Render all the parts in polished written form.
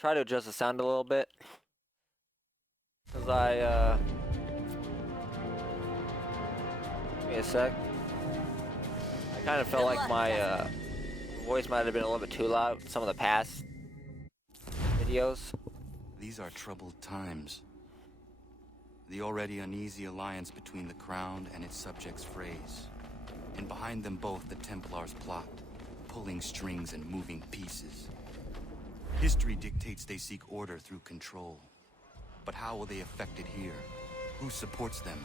try to adjust the sound a little bit. Cause give me a sec. I kind of felt like my voice might have been a little bit too loud in some of the past videos. These are troubled times. The already uneasy alliance between the Crown and its subjects frays. And behind them both the Templars plot, pulling strings and moving pieces. History dictates they seek order through control. But how will they affect it here? Who supports them?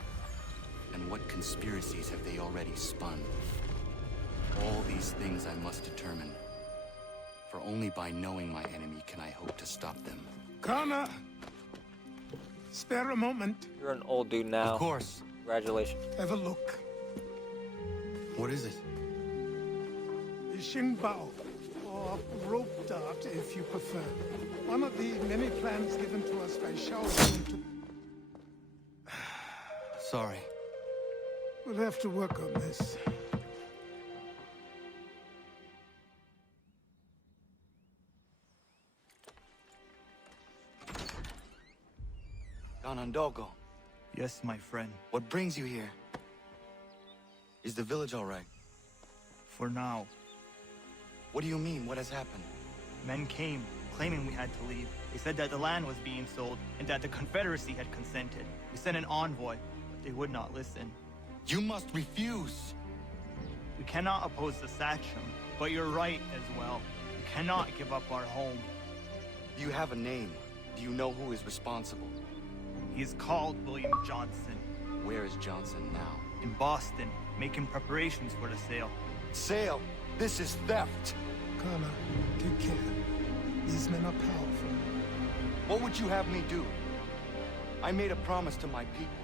And what conspiracies have they already spun? All these things I must determine. For only by knowing my enemy can I hope to stop them. Connor! Spare a moment. You're an old dude now. Of course. Congratulations. Have a look. What is it? The Xingbao, or rope dart if you prefer. One of the many plans given to us by Shao Kahn to... Sorry. We'll have to work on this. Ganondogo, Yes, my friend. what brings you here? Is the village all right? For now, What do you mean? What has happened? men came, claiming we had to leave. They said that the land was being sold, and that the Confederacy had consented. We sent an envoy, but they would not listen. You must refuse! We cannot oppose the Sachem, but you're right as well. We cannot give up our home. Do you have a name? Do you know who is responsible? He is called William Johnson, Where is Johnson now? in Boston, making preparations for the sale. Sale! This is theft! Connor, take care. These men are powerful. What would you have me do? I made a promise to my people.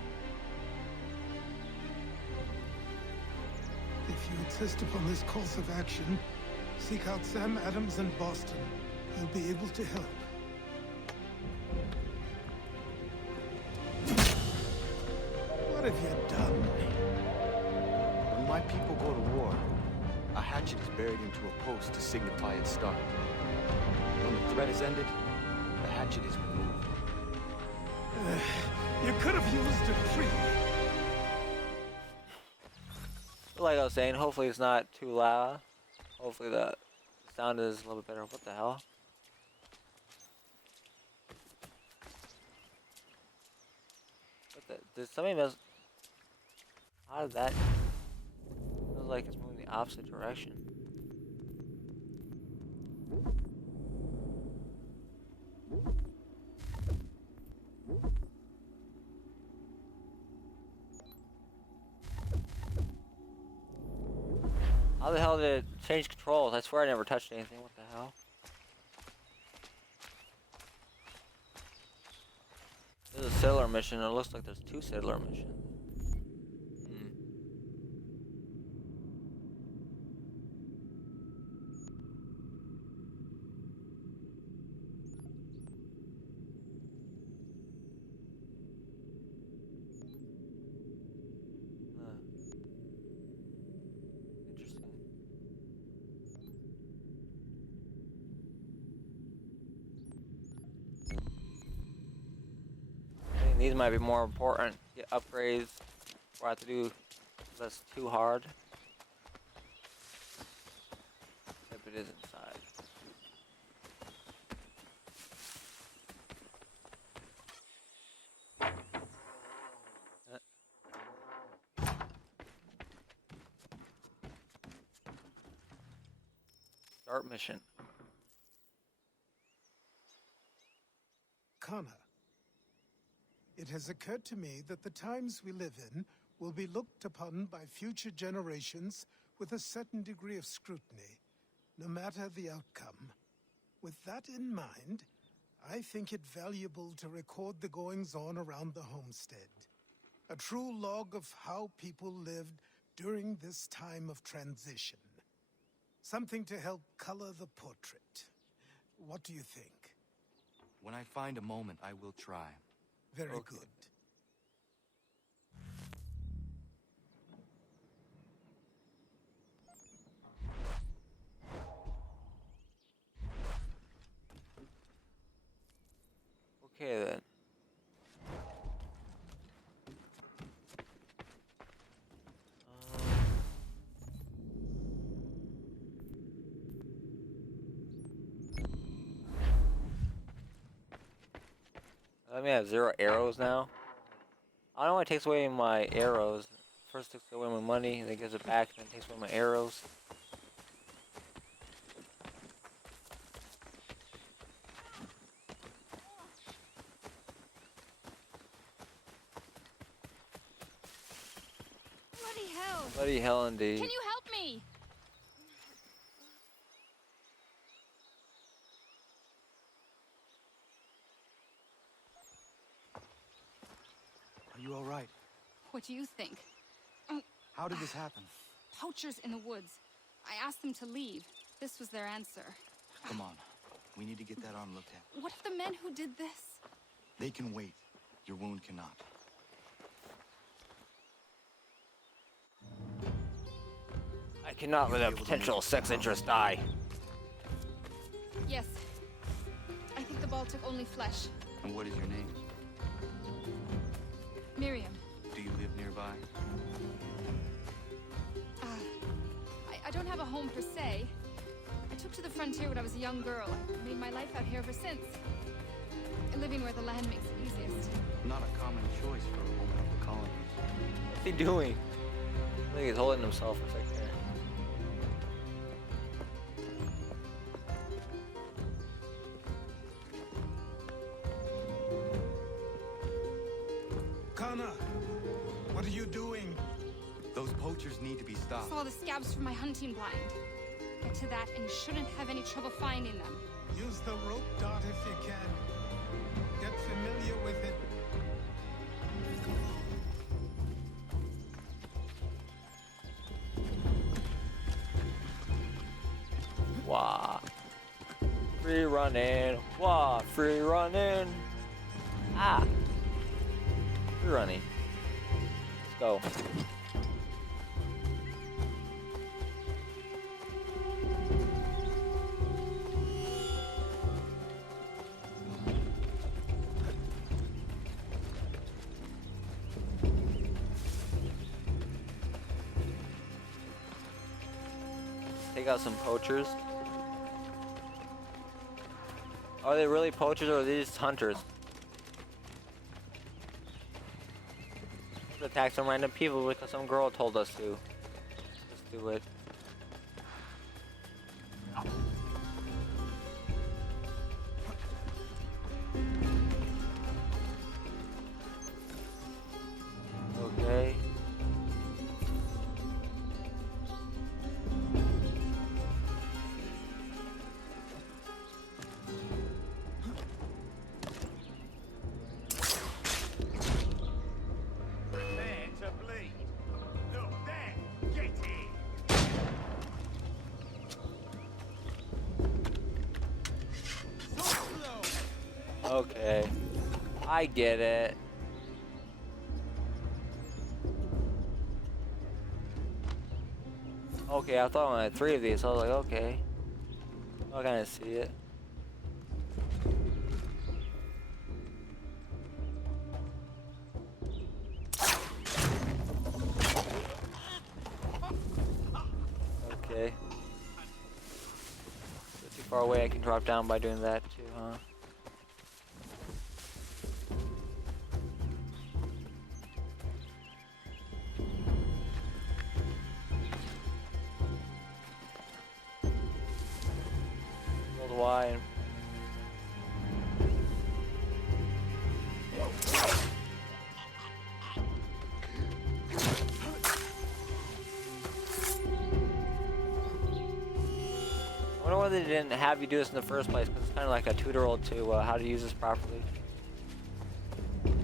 If you insist upon this course of action, seek out Sam Adams in Boston. He'll be able to help. What have you done? When my people go to war, a hatchet is buried into a post to signify its start. When the threat is ended, the hatchet is removed. You could have used a tree. Like I was saying, hopefully it's not too loud. Hopefully the sound is a little bit better. What the hell? Did somebody mess? How did that? Feels like it's moving the opposite direction. How the hell did it change controls? I swear I never touched anything. What the hell? There's a sailor mission. It looks like there's two sailor missions. Interesting. I think these might be more important. Get upgrades before I have to do this too hard. If it is inside. Start mission. Connor, it has occurred to me that the times we live in will be looked upon by future generations with a certain degree of scrutiny, no matter the outcome. With that in mind, I think it valuable to record the goings-on around the homestead. A true log of how people lived during this time of transition. Something to help color the portrait. What do you think? When I find a moment, I will try. Very Okay. good. Okay then. Let me have 0 arrows now. I don't know why it takes away my arrows. First takes away my money, then gives it back, then takes away my arrows. Bloody hell! Bloody hell indeed. Can you help me? Are you all right? What do you think? How did this happen? Poachers in the woods. I asked them to leave. This was their answer. Come on. We need to get that arm looked at. What if the men who did this? They can wait. Your wound cannot. I cannot let a potential sex interest die. Yes. I think the ball took only flesh. And what is your name? Miriam. Do you live nearby? I don't have a home per se. I took to the frontier when I was a young girl. I made my life out here ever since. Living where the land makes it easiest. Not a common choice for a woman of the colonies. What's he doing? I think he's holding himself for a second there. Kana, what are you doing? Those poachers need to be stopped. Saw the scabs from my hunting blind. Get to that and you shouldn't have any trouble finding them. Use the rope dart if you can. Get familiar with it. Wah. Free running. Wah. Free running. Ah. Free running. Let's go. Take out some poachers. Are they really poachers or are they just hunters? Let's attack some random people because some girl told us to. Let's do it. Okay. Okay. I get it. Okay, I thought I had 3 of these, so I was like, okay. I kind of see it. Okay. So too far away, I can drop down by doing that too, huh? Hold Y and I wonder why they didn't have you do this in the first place, because it's kind of like a tutorial to how to use this properly. William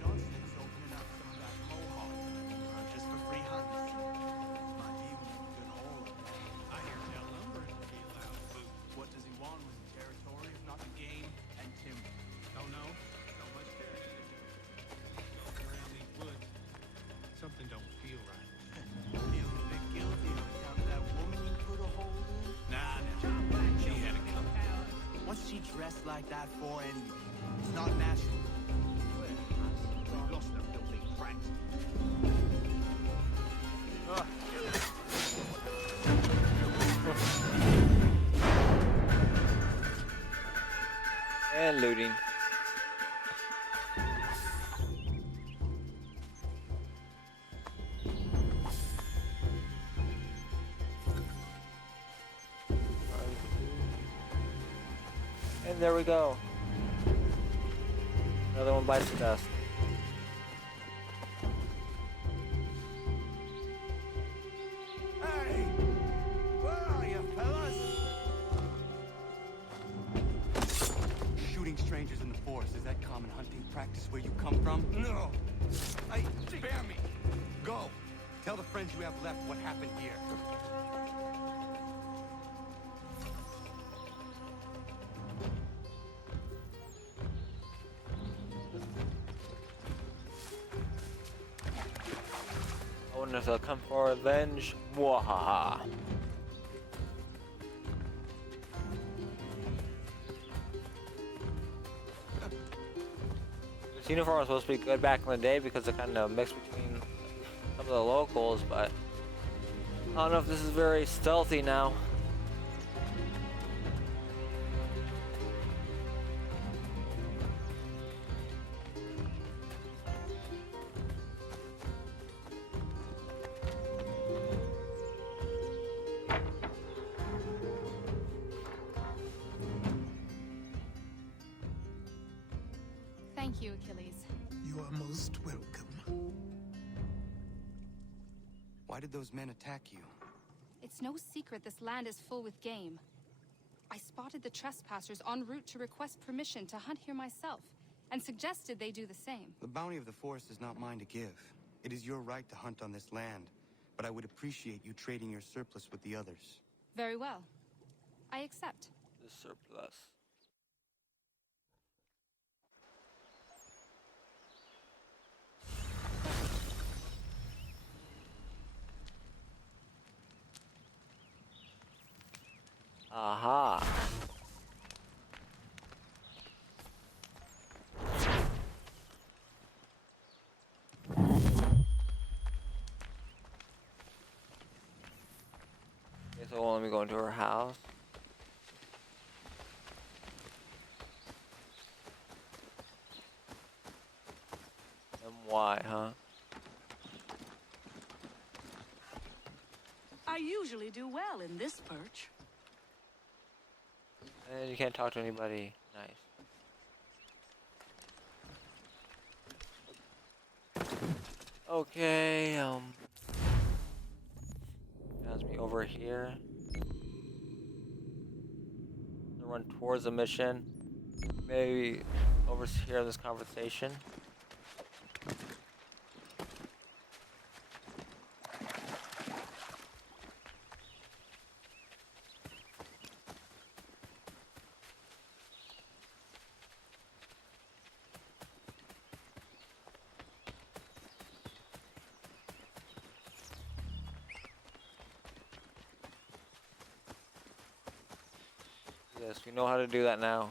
Johnston's opening up some of that mohawk just for free hunts. Might be even a good haul. I hear tell numbers will be allowed food. What does he want with the territory if not the game and timber? Don't know. So much territory. Around these woods, something don't feel right. Feeling a bit guilty on account of that woman you put a hold in? Nah, she had a couple. What's she dress like that for envy. It's not natural. We've lost them filthy brats. And looting. And there we go. Another one bites the dust. Hey! Where are you, fellas? Shooting strangers in the forest, is that common hunting practice where you come from? No. Hey, spare me! Go! Tell the friends you have left what happened here. I wonder if they'll come for revenge. Mwahaha. This uniform was supposed to be good back in the day because it kind of mixed between some of the locals, but I don't know if this is very stealthy now. Thank you, Achilles. You are most welcome. Why did those men attack you? It's no secret this land is full with game. I spotted the trespassers en route to request permission to hunt here myself, and suggested they do the same. The bounty of the forest is not mine to give. It is your right to hunt on this land, but I would appreciate you trading your surplus with the others. Very well. I accept. The surplus. Aha. Okay, so let me go into her house. MY, huh? I usually do well in this perch. And you can't talk to anybody. Nice. Okay, has me over here. Run towards the mission. Maybe overhear this conversation. Yes, we know how to do that now.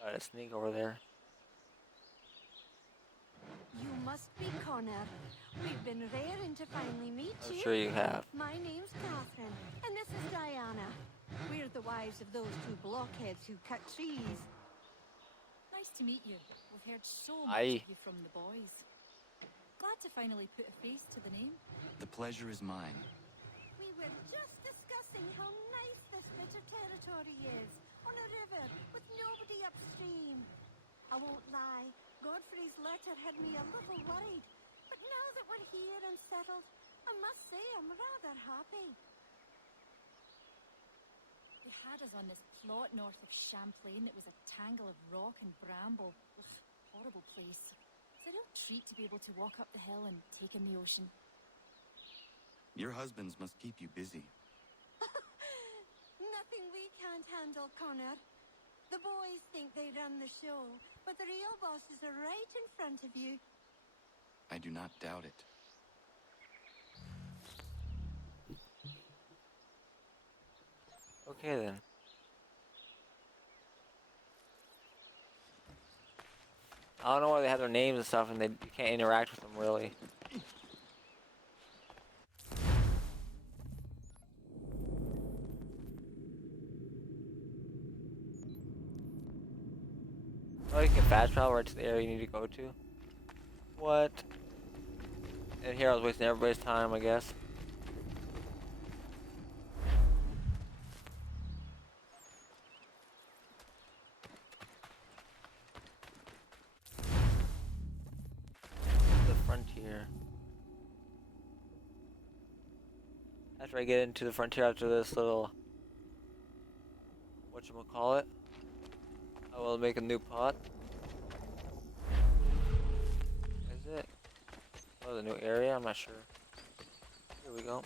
Try to sneak over there. You must be Connor. We've been raring to finally meet I'm you. sure you have. My name's Catherine, and this is Diana. We're the wives of those two blockheads who cut trees. Nice to meet you. We've heard so much Aye. of you from the boys. Glad to finally put a face to the name. The pleasure is mine. We were just discussing how nice this bit of territory is, on a river with nobody upstream. I won't lie, Godfrey's letter had me a little worried. But now that we're here and settled, I must say I'm rather happy. They had us on this plot north of Champlain that was a tangle of rock and bramble. Ugh, horrible place. It's a real treat to be able to walk up the hill and take in the ocean. Your husbands must keep you busy. Nothing we can't handle, Connor. The boys think they run the show, but the real bosses are right in front of you. I do not doubt it. Okay then. I don't know why they have their names and stuff, and you can't interact with them really. Oh, you can fast travel right to the area you need to go to. What? And here I was wasting everybody's time, I guess. The frontier. After I get into the frontier after this little whatchamacallit, I will make a new pot. Is it? Oh, the new area? I'm not sure. Here we go.